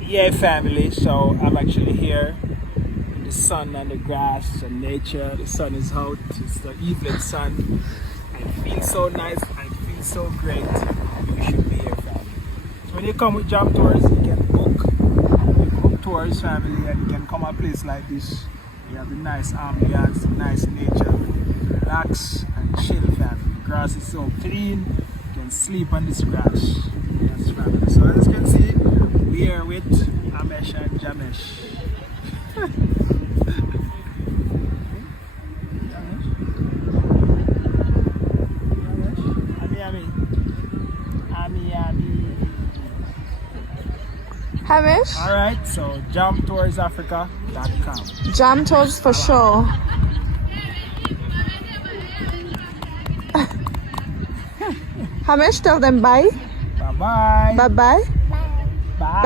Yeah, family. So I'm actually here in the sun and the grass and nature. The sun is out. It's the evening sun. It feels so nice and it feels so great. You should be here, family. So when you come with Jam Tours, you can book tours, family, and you can come a place like this. You have the nice ambience, the nice nature. Relax and chill, family. The grass is so clean. You can sleep on this grass. Yes, family. So as you can see, we are with Amesh and Jamesh. Hamish? Alright, so jamtoursafrica.com. Jam tours for sure. Hamish, tell them bye. Bye bye. Bye bye. Bye. Bye.